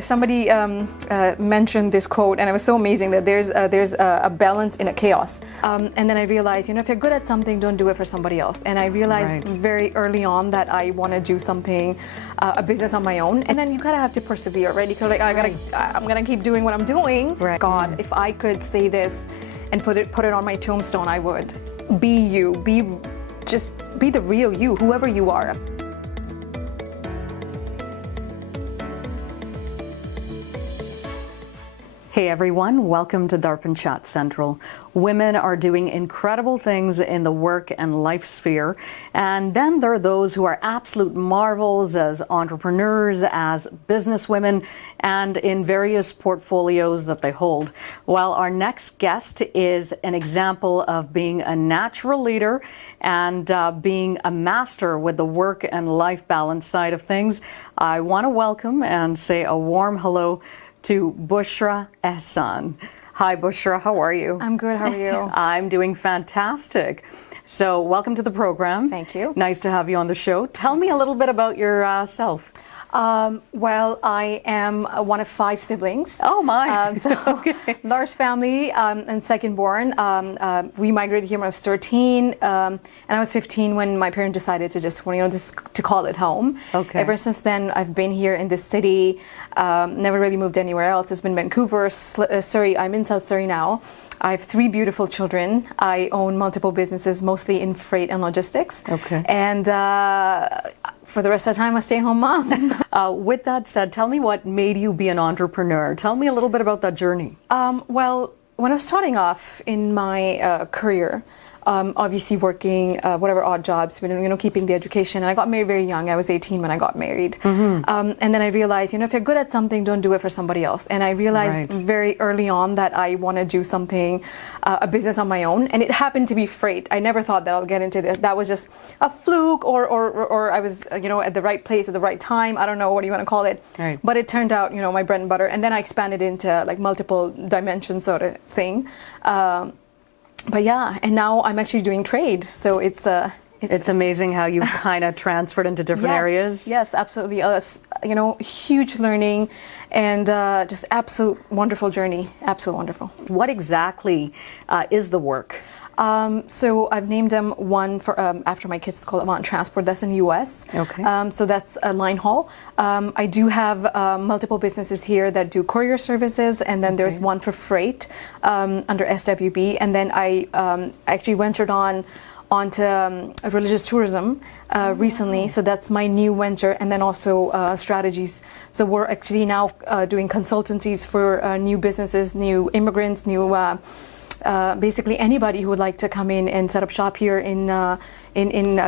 somebody mentioned this quote, and it was so amazing that there's a balance in a chaos. And then I realized, if you're good at something, don't do it for somebody else. And I realized very early on that I want to do something, a business on my own. And then you kind of have to persevere, right? You kind of I'm gonna keep doing what I'm doing. Right. God, if I could say this and put it on my tombstone, I would. Be you. Be the real you, whoever you are. Hey everyone, welcome to Darpan Chat Central. Women are doing incredible things in the work and life sphere, and then there are those who are absolute marvels as entrepreneurs, as businesswomen, and in various portfolios that they hold. While our next guest is an example of being a natural leader and being a master with the work and life balance side of things, I want to welcome and say a warm hello to Bushra Ahsan. Hi Bushra, how are you? I'm good, how are you? I'm doing fantastic. So welcome to the program. Thank you. Nice to have you on the show. Tell me a little bit about yourself. Well, I am one of 5 siblings. Oh my! Okay. Large family, and second born. We migrated here when I was 13, and I was 15 when my parents decided to just to call it home. Okay. Ever since then, I've been here in this city. Never really moved anywhere else. It's been Vancouver, Surrey. I'm in South Surrey now. I have 3 beautiful children. I own multiple businesses, mostly in freight and logistics. Okay. And for the rest of the time, I stay home mom. With that said, tell me what made you be an entrepreneur. Tell me a little bit about that journey. Well, when I was starting off in my career, obviously working whatever odd jobs, keeping the education. And I got married very young. I was 18 when I got married. Mm-hmm. And then I realized, if you're good at something, don't do it for somebody else. And I realized very early on that I want to do something, a business on my own. And it happened to be freight. I never thought that I'll get into this. That was just a fluke, or I was, at the right place at the right time. I don't know what you want to call it. Right. But it turned out, my bread and butter. And then I expanded into like multiple dimensions sort of thing. But yeah, and now I'm actually doing trade, so it's amazing how you kind of transferred into different areas. Yes, absolutely. Huge learning, and just absolute wonderful journey. Absolute wonderful. What exactly is the work? So I've named them one for after my kids. It's called Avant Transport. That's in the U.S. Okay. So that's a line haul. I do have multiple businesses here that do courier services, and then there's one for freight under SWB. And then I actually ventured onto religious tourism recently. So that's my new venture, and then also strategies. So we're actually now doing consultancies for new businesses, new immigrants, basically anybody who would like to come in and set up shop here in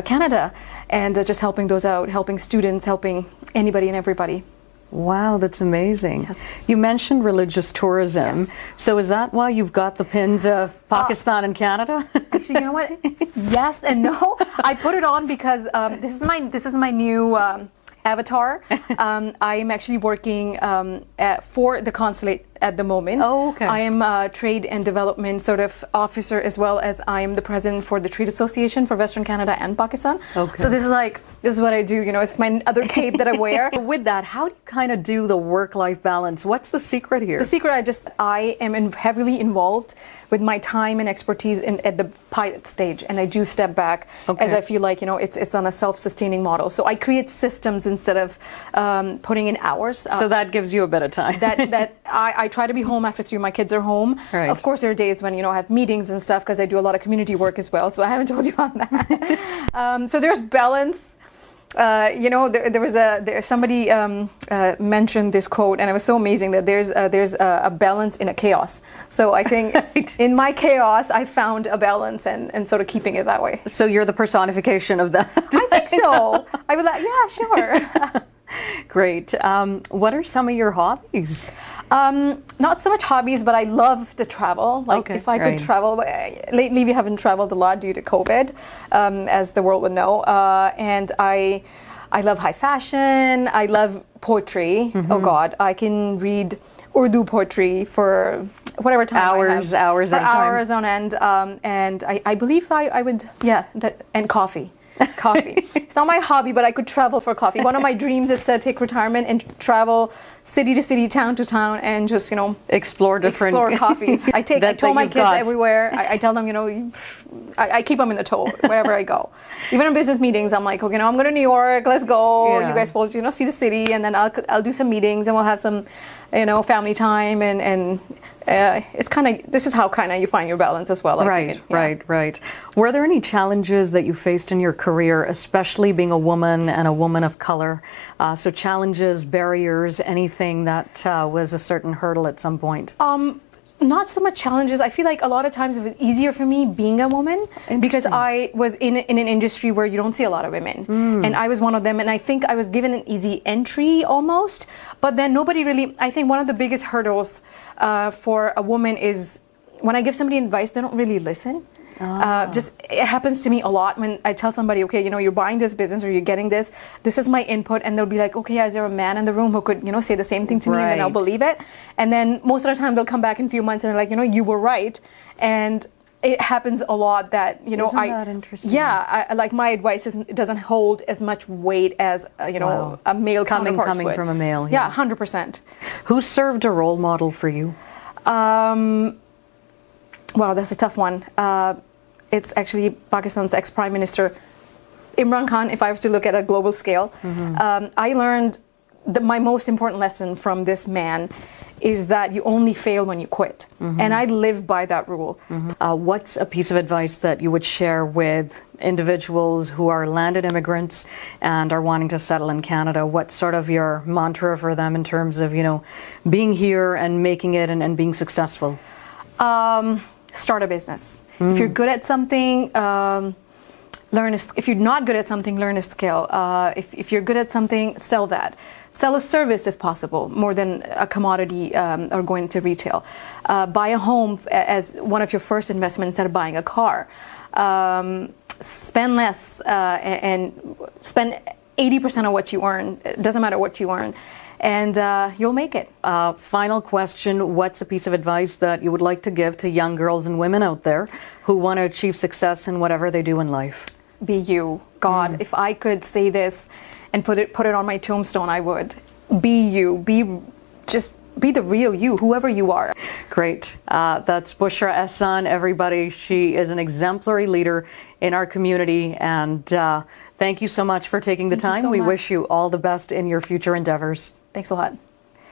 Canada, and just helping those out, helping students, helping anybody and everybody. Wow, that's amazing. Yes. You mentioned religious tourism. Yes. So is that why you've got the pins of Pakistan and Canada? Actually, you know what? Yes and no. I put it on because this is my new avatar. I am actually working for the consulate at the moment. Oh, okay. I am a trade and development sort of officer, as well as I am the president for the Trade Association for Western Canada and Pakistan. Okay. So this is what I do. It's my other cape that I wear. With that, how do you kind of do the work-life balance? What's the secret here? The secret, I am heavily involved with my time and expertise at the pilot stage, and I do step back as I feel like it's on a self-sustaining model. So I create systems instead of putting in hours. So that gives you a bit of time. I try to be home after 3. My kids are home. Right. Of course, there are days when I have meetings and stuff, because I do a lot of community work as well. So I haven't told you on that. So there's balance. Somebody mentioned this quote, and it was so amazing that there's a balance in a chaos. So I think in my chaos, I found a balance and sort of keeping it that way. So you're the personification of that. I think so. I would like, yeah, sure. Great. What are some of your hobbies? Not so much hobbies, but I love to travel. If I could travel. Lately we haven't traveled a lot due to COVID, as the world would know. And I love high fashion. I love poetry. Mm-hmm. Oh God, I can read Urdu poetry for whatever time hours at a time. Hours on end. And I believe I would, and coffee. Coffee. It's not my hobby, but I could travel for coffee. One of my dreams is to take retirement and travel city to city, town to town, and just, explore coffees. I tow my kids everywhere. I tell them, I keep them in the tow wherever I go. Even in business meetings, I'm like, okay, I'm going to New York. Let's go. Yeah. You guys supposed to, see the city, and then I'll do some meetings, and we'll have some, family time, and it's this is how you find your balance as well. Right. Were there any challenges that you faced in your career, especially being a woman and a woman of color? So challenges, barriers, anything that was a certain hurdle at some point? Not so much challenges. I feel like a lot of times it was easier for me being a woman because I was in an industry where you don't see a lot of women. And I was one of them. And I think I was given an easy entry almost. But then nobody really, I think one of the biggest hurdles for a woman is when I give somebody advice, they don't really listen. It happens to me a lot when I tell somebody, okay, you're buying this business or you're getting this is my input, and they'll be like, okay, is there a man in the room who could, say the same thing to me, and then I'll believe it. And then most of the time they'll come back in a few months and they're like, you were right. And it happens a lot that, Isn't that interesting? Yeah, like my advice doesn't hold as much weight as, a male counterpart coming from a male. Yeah, 100%. Who served a role model for you? Wow, that's a tough one. It's actually Pakistan's ex-Prime Minister, Imran Khan, if I was to look at a global scale. I learned my most important lesson from this man is that you only fail when you quit. And I live by that rule. What's a piece of advice that you would share with individuals who are landed immigrants and are wanting to settle in Canada? What's sort of your mantra for them in terms of, being here and making it and being successful? Start a business. If you're good at something, if you're not good at something, learn a skill. If you're good at something, sell that. Sell a service if possible, more than a commodity or going to retail. Buy a home as one of your first investments instead of buying a car. Spend less and spend 80% of what you earn. It doesn't matter what you earn. And you'll make it. Final question, what's a piece of advice that you would like to give to young girls and women out there who want to achieve success in whatever they do in life? Be you. God, if I could say this and put it on my tombstone, I would. Be you. Be the real you, whoever you are. Great. That's Bushra Ahsan, everybody. She is an exemplary leader in our community, and thank you so much for taking the time. We wish you all the best in your future endeavors. Thanks a lot.